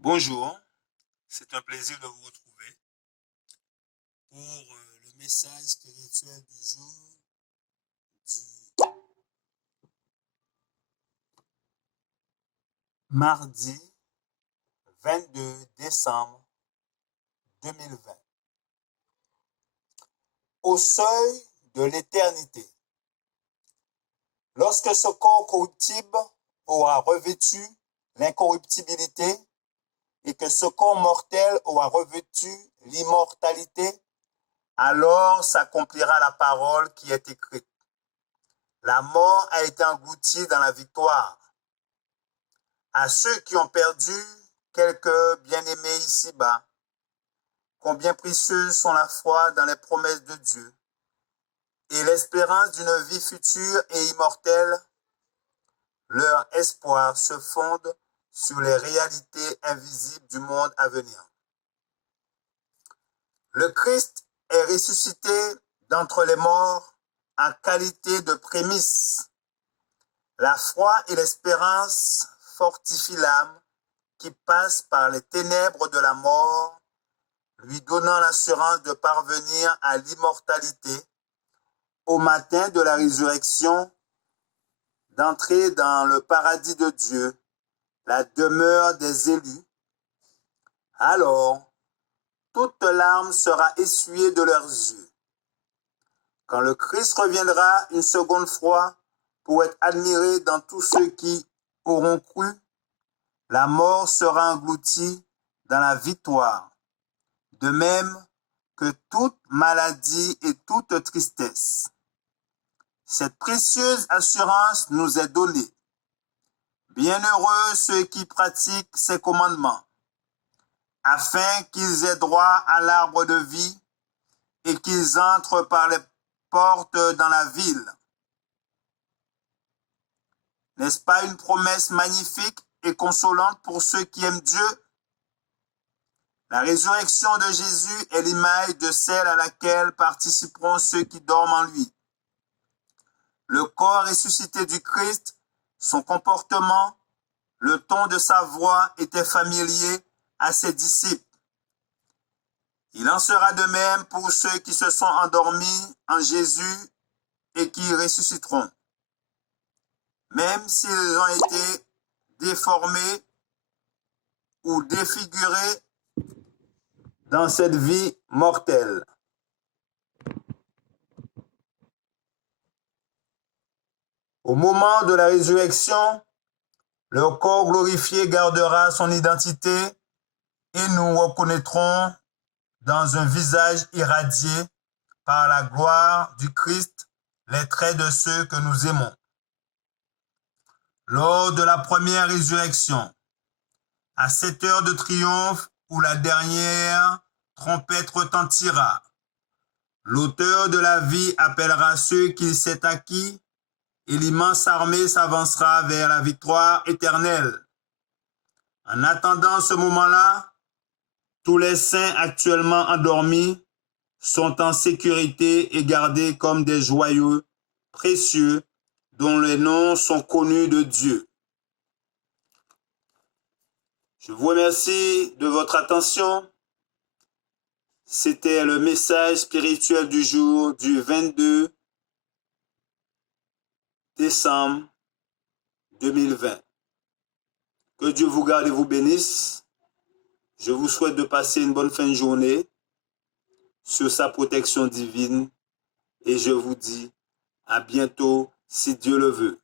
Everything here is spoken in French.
Bonjour, c'est un plaisir de vous retrouver pour le message spirituel du jour du mardi 22 décembre 2020. Au seuil de l'éternité, lorsque ce corps corruptible aura revêtu l'incorruptibilité et que ce corps mortel aura revêtu l'immortalité, alors s'accomplira la parole qui est écrite. La mort a été engloutie dans la victoire. À ceux qui ont perdu quelques bien-aimés ici-bas, combien précieuses sont la foi dans les promesses de Dieu et l'espérance d'une vie future et immortelle, leur espoir se fonde sur les réalités invisibles du monde à venir. Le Christ est ressuscité d'entre les morts en qualité de prémisse. La foi et l'espérance fortifient l'âme qui passe par les ténèbres de la mort, lui donnant l'assurance de parvenir à l'immortalité au matin de la résurrection, d'entrer dans le paradis de Dieu, la demeure des élus. Alors, toute larme sera essuyée de leurs yeux. Quand le Christ reviendra une seconde fois pour être admiré dans tous ceux qui auront cru, la mort sera engloutie dans la victoire, de même que toute maladie et toute tristesse. Cette précieuse assurance nous est donnée. Bienheureux ceux qui pratiquent ses commandements, afin qu'ils aient droit à l'arbre de vie et qu'ils entrent par les portes dans la ville. N'est-ce pas une promesse magnifique et consolante pour ceux qui aiment Dieu? La résurrection de Jésus est l'image de celle à laquelle participeront ceux qui dorment en lui. Le corps ressuscité du Christ, son comportement, le ton de sa voix étaient familiers à ses disciples. Il en sera de même pour ceux qui se sont endormis en Jésus et qui ressusciteront. Même s'ils ont été déformés ou défigurés dans cette vie mortelle. Au moment de la résurrection, le corps glorifié gardera son identité et nous reconnaîtrons dans un visage irradié par la gloire du Christ les traits de ceux que nous aimons. Lors de la première résurrection, à cette heure de triomphe où la dernière trompette retentira, l'auteur de la vie appellera ceux qu'il s'est acquis et l'immense armée s'avancera vers la victoire éternelle. En attendant ce moment-là, tous les saints actuellement endormis sont en sécurité et gardés comme des joyaux précieux dont les noms sont connus de Dieu. Je vous remercie de votre attention. C'était le message spirituel du jour du 22 décembre 2020. Que Dieu vous garde et vous bénisse. Je vous souhaite de passer une bonne fin de journée sur sa protection divine et je vous dis à bientôt si Dieu le veut.